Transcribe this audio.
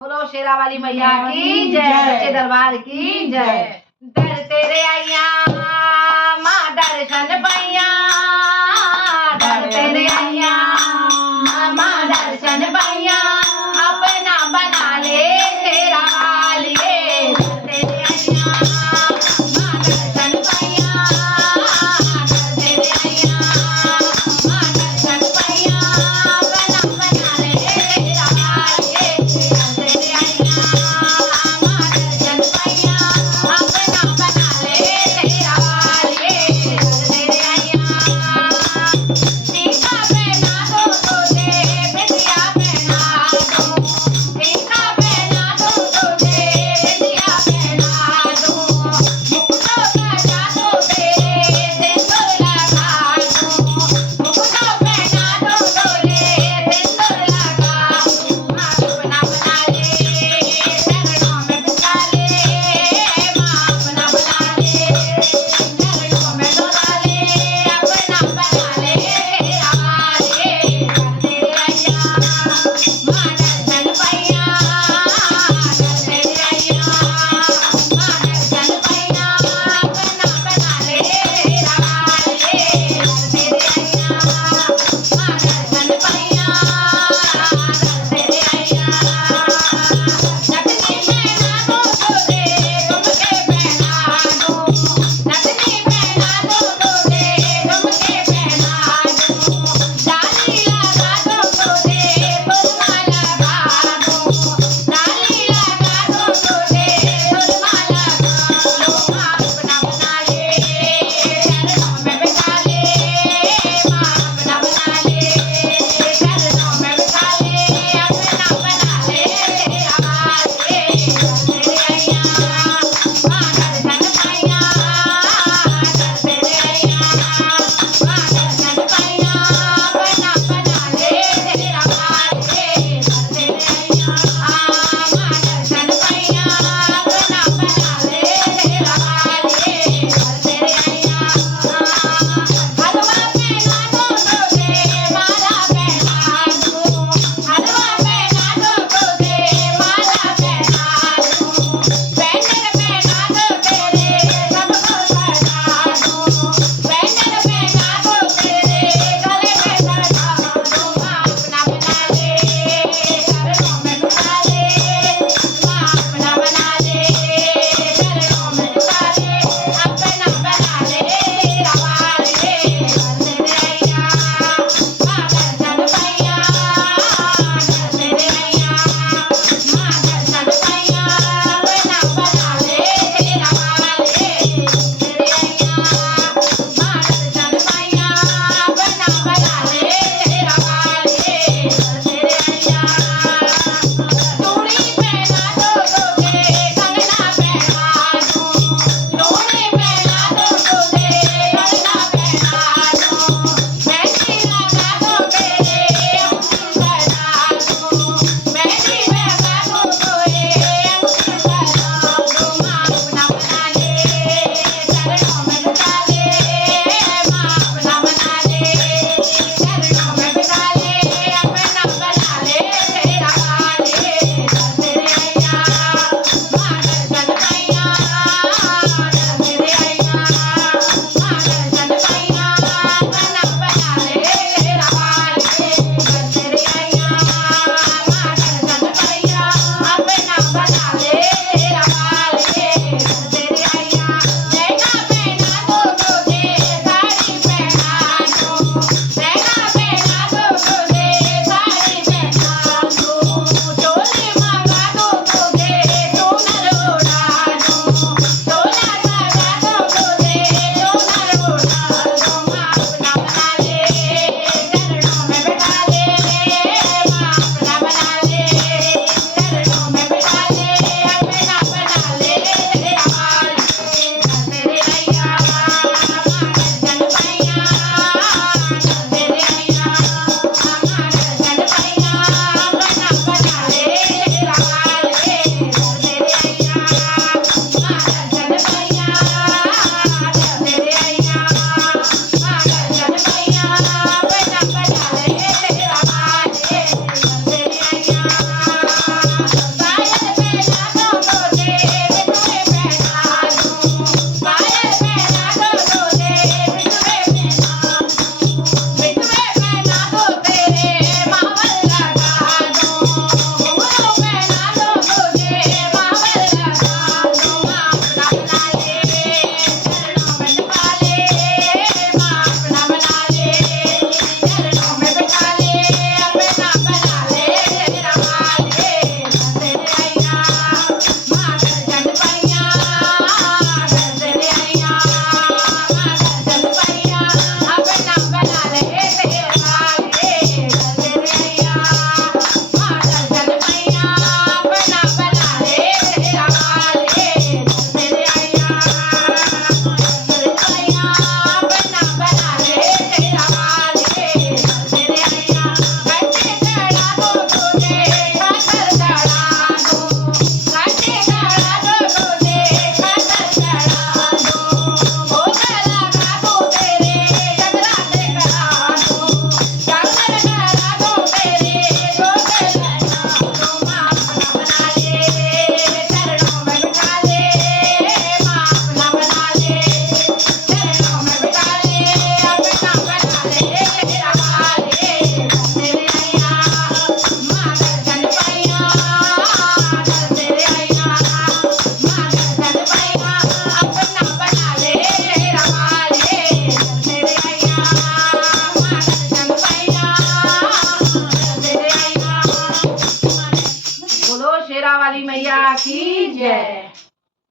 बोलो शेरा वाली मैया की जय, सच्चे दरबार की जय। दर तेरे आइया माँ दर्शन पैया, दर तेरे आइया माँ दर्शन पैया, अपना बना ले शेरा वालिए। दर तेरे आइया माँ दर्शन पैया, दर तेरे आइया माँ दर्शन पैया, अपना बना ले शेरा वालिए। दर तेरे आइया माँ दर्शन पैया, अपना बना ले शेरा वालिए। दर तेरे आइया टीका पहना दो तुझे, बिंदिया पहना दूं, टीका पहना दो तुझे, बिंदिया पहना दूं, मुकुटों सजा दो तेरे, सिंदूर लगा दूं, मुकुटों पहना दो तुझे, सिंदूर लगा दूं, माँ अपना बना ले, चरणों में बिठा ले, माँ अपना बना ले, चरणों में डोला ले, अपना बना ले शेरा वालिए। दर तेरे आइया माँ दर्शन पैया, दर तेरे आइया माँ दर्शन पैया, अपना बना ले शेरा वालिए। दर तेरे आइया माँ दर्शन पैया, दर तेरे आइया नथनी पहना दो तुझे, झुमके पहना दूं, नथनी पहना दो तुझे, झुमके पहना दूं, डाली लगा दो तुझे, सुरमा लगा दूं, डाली लगा दो तुझे, सुरमा लगा दूं, माँ अपना बना ले, चरणों में बिठा ले, माँ अपना बना ले, चरणों में बिठा ले, अपना बना ले शेरा वालिए। दर तेरे आइया माँ दर्शन पैया, दर तेरे आइया माँ दर्शन पैया, अपना बना ले शेरा वालिए। दर तेरे आइया माँ दर्शन पैया, अपना बना ले शेरा वालिए। दर तेरे आइया हलवा पहना दो तुझे, माला पहना दूं, हलवा पहना दो तुझे, माला पहना दूं, बैंगन पहना दो तेरे, सबको सजा दूं, बैंगन पहना दो तेरे, गले में सजा दूं, माँ अपना बना ले, चरणों में बिठा ले, माँ अपना बना ले, चरणों में बिठा ले, अपना बना ले शेरा वालिए। दर तेरे आइया माँ दर्शन पैया, दर तेरे आइया माँ दर्शन पैया, अपना बना ले शेरा वालिए। दर तेरे आइया माँ दर्शन पैया, अपना बना ले शेरा वालिए। दर तेरे आइया चूड़ी पहना दो तुझे, कंगना पहना दूं, चूड़ी पहना दो तुझे, कंगना पहना दूं, मेहंदी लगा दो तेरे, अंगूठी सजा दूं, मेहंदी लगा दो तुझे, अंगूठी सजा दूं, माँ अपना बना ले, चरणों में बिठा ले, माँ अपना बना ले, चरणों में बिठा ले, अपना बना ले शेरा वालिए। दर तेरे आइया माँ दर्शन पैया, दर तेरे आइया माँ दर्शन पैया, अपना बना ले शेरा वालिए। दर तेरे आइया माँ दर्शन पैया, अपना बना ले शेरा वालिए। दर तेरे आइया लहंगा पहना दो तुझे, साड़ी पहना दूं, लहंगा पहना दो तुझे, साड़ी पहना दूं, चोली मंगा दो तुझे, चूनर ओढ़ा दूं, चोला सजा दो तुझे, चूनर ओढ़ा दूं, माँ अपना बना ले, चरणों में बिठा ले, माँ अपना बना ले, चरणों में बिठा ले, अपना बना ले शेरा वालिए। दर तेरे आइया माँ दर्शन पैया, दर तेरे आइया माँ दर्शन पैया, अपना बना ले शेरा वालिए।